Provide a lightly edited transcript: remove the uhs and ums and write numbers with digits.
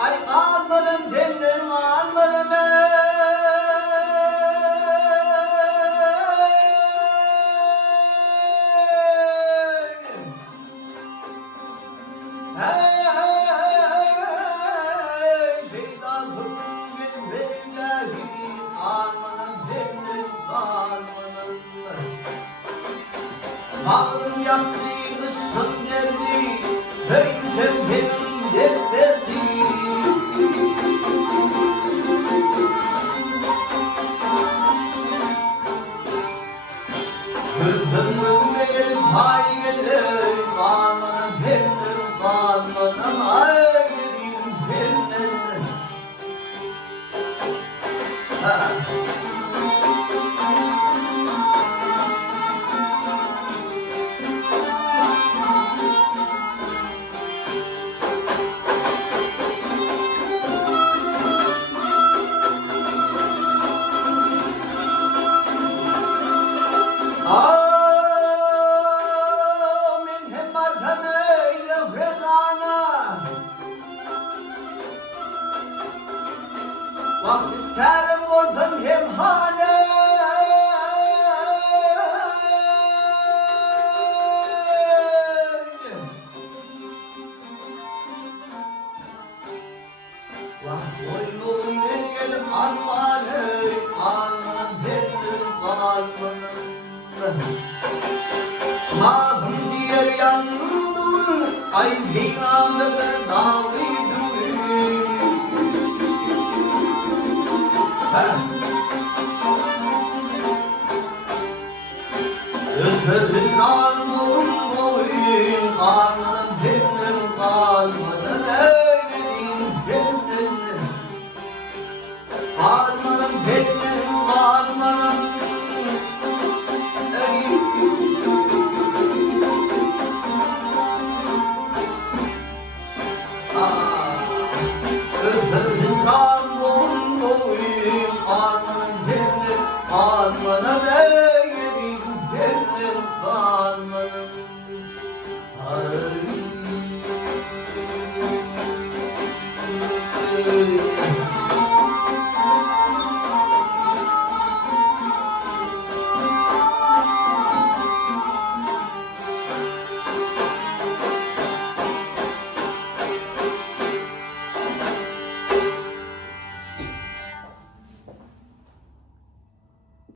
Ay almadım cennet almadım şeytan hüküm gelmedi almadım cennet almadım Bağrım yaktı ıslım geldi Hüsem benim dertlerdi Hürmüme gelip hay gelir Kalmadan derdim kalmadan ay gelin derdim Amin hem merhameyle rezana Vakit isterim oldum hem hane Vah boyun gelip almanı almanın derdim kalmanın Mahım diğer yandur ay hilallı bir dağıydır Ötürün kalmın boyun kalmanın derdim kalmanın öyleyim derdim Kalmanın derdim kalmanın Ötürün kalmın boyun kalmanın derdim kalmanın öyleyim derdim kalmanın Ay